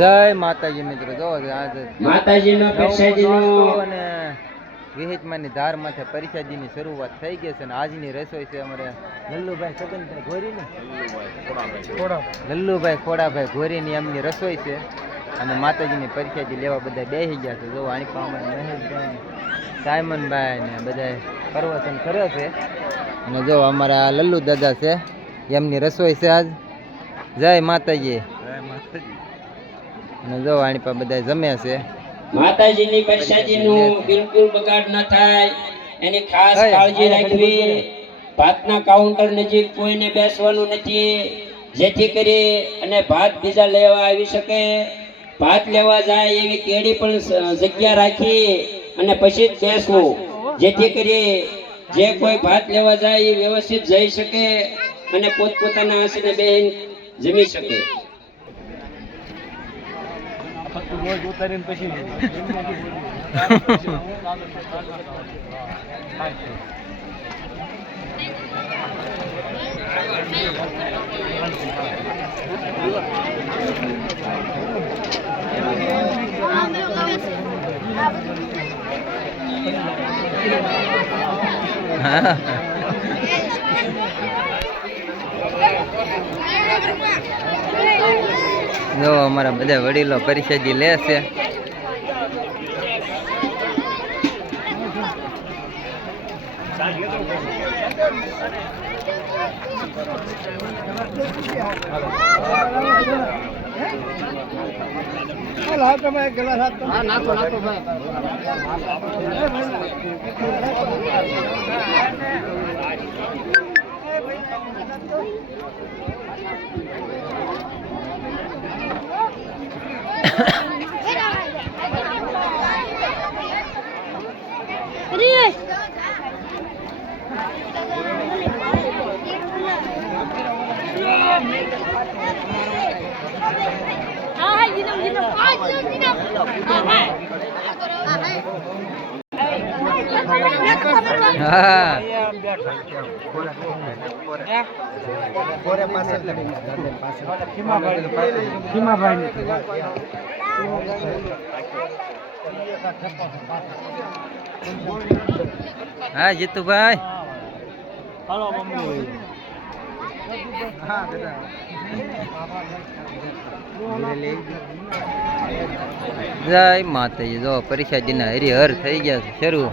જય માતાજી મિત્રો. જો માતાજીનો પ્રસાદીનો અને વિહિતમાની ધાર માથે પરિસાદીની શરૂઆત થઈ ગઈ છે અને આજની રસોઈ છે અમારે લલ્લુભાઈ છગનભાઈ ઘોરીની લલ્લુભાઈ ખોડાભાઈ ઘોરીની એમની રસોઈ છે અને માતાજીની પરિસાદી લેવા બધા બેસી ગયા છે. જો આની પાસે મહેશભાઈ સાયમનભાઈ ને બધા પ્રવચન કરે છે અને જો અમારા લલ્લુ દાદા છે એમની રસોઈ છે આજ. જય માતાજી. અને જો આની પાસે બધા જમે છે. માતાજીની પ્રસાદીનું બિલકુલ બગાડ ન થાય એની ખાસ કાળજી રાખવી. ભાતના કાઉન્ટર નજીક કોઈને બેસવાનું નથી, જેથી કરી અને ભાત બીજા લેવા આવી શકે. ભાત લેવા જાય એવી કેડી પણ જગ્યા રાખી અને પછી જ બેસવું, જેથી કરી જે કોઈ ભાત લેવા જાય એ વ્યવસ્થિત જઈ શકે અને પોતપોતાના આસને બેહીને જમી શકે. જો અમારા બધા વડીલો પરિષદી લે છે. હા જીતુભાઈ. જય માતાજી. જો પરિષદીના હરિહર થઈ ગયા છે શરૂ.